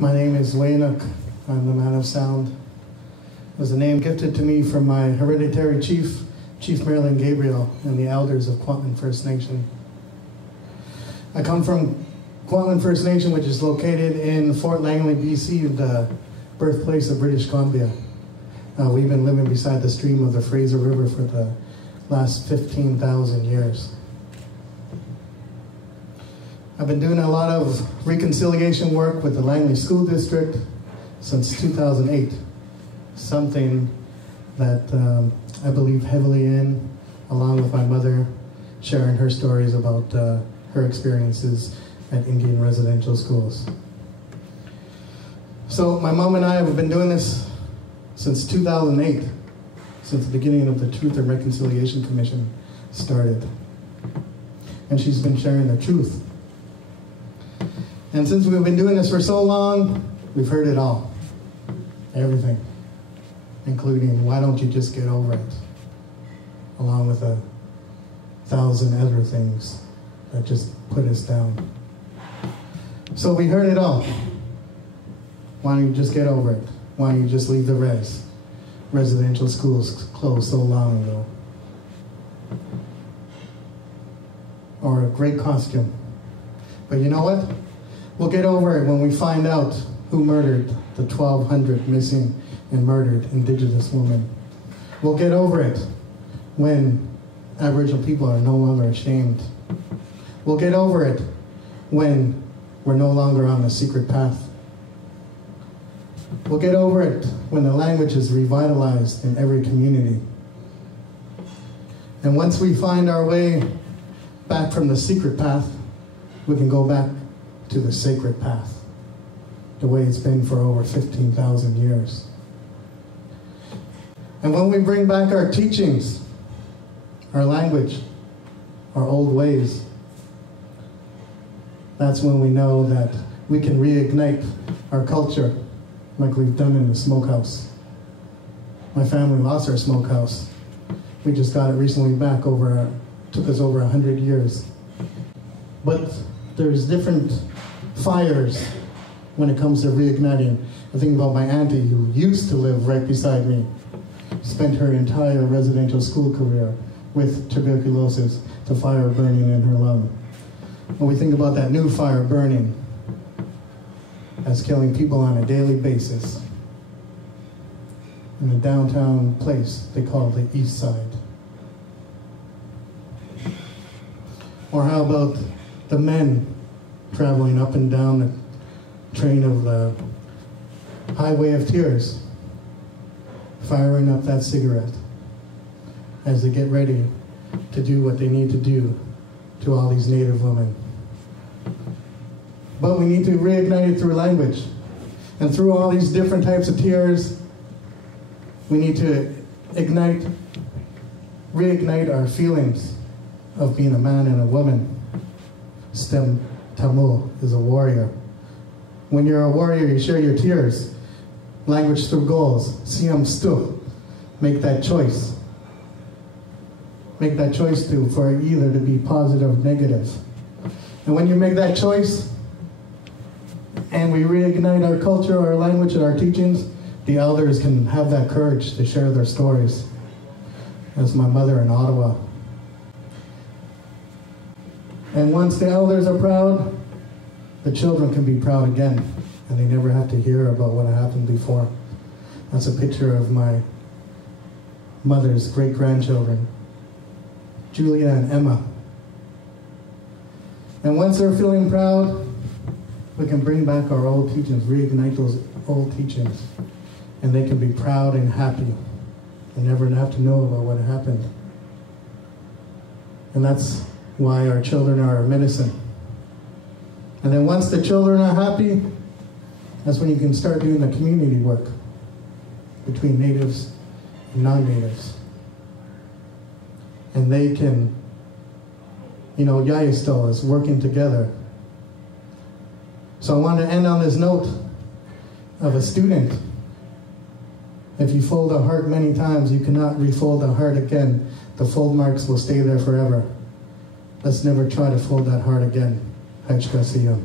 My name is Wiyé.nox. I'm the man of sound. It was a name gifted to me from my hereditary chief, Chief Marilyn Gabriel, and the elders of Kwantlen First Nation. I come from Kwantlen First Nation, which is located in Fort Langley, BC, the birthplace of British Columbia. We've been living beside the stream of the Fraser River for the last 15,000 years. I've been doing a lot of reconciliation work with the Langley School District since 2008, something that I believe heavily in, along with my mother sharing her stories about her experiences at Indian residential schools. So my mom and I have been doing this since 2008, since the beginning of the Truth and Reconciliation Commission started. And she's been sharing the truth. And since we've been doing this for so long, we've heard it all. Everything. Including, why don't you just get over it? Along with 1,000 other things that just put us down. So we heard it all. Why don't you just get over it? Why don't you just leave the residential schools closed so long ago? Or a great costume. But you know what? We'll get over it when we find out who murdered the 1,200 missing and murdered Indigenous women. We'll get over it when Aboriginal people are no longer ashamed. We'll get over it when we're no longer on the secret path. We'll get over it when the language is revitalized in every community. And once we find our way back from the secret path, we can go back to the sacred path, the way it's been for over 15,000 years. And when we bring back our teachings, our language, our old ways, that's when we know that we can reignite our culture like we've done in the smokehouse. My family lost our smokehouse. We just got it recently back. Took us over 100 years. But there's different fires when it comes to reigniting. I think about my auntie who used to live right beside me, spent her entire residential school career with tuberculosis, the fire burning in her lung. When we think about that new fire burning, that's killing people on a daily basis in a downtown place they call the East Side. Or how about the men traveling up and down the train of the Highway of Tears, firing up that cigarette as they get ready to do what they need to do to all these Native women. But we need to reignite it through language. And through all these different types of tears, we need to reignite our feelings of being a man and a woman. Stem Tamil is a warrior. When you're a warrior, you share your tears. Language through goals. Siam stu. Make that choice. Make that choice for either to be positive or negative. And when you make that choice, and we reignite our culture, our language, and our teachings, the elders can have that courage to share their stories. That's my mother in Ottawa. And once the elders are proud, the children can be proud again, and they never have to hear about what happened before. That's a picture of my mother's great-grandchildren, Julia and Emma. And once they're feeling proud, we can bring back our old teachings, reignite those old teachings, and they can be proud and happy and never have to know about what happened. And that's why our children are our medicine. And then once the children are happy, that's when you can start doing the community work between natives and non-natives. And they can, Yayistal is working together. So I want to end on this note of a student. If you fold a heart many times, you cannot refold a heart again. The fold marks will stay there forever. Let's never try to fold that heart again. Hachka Siyam.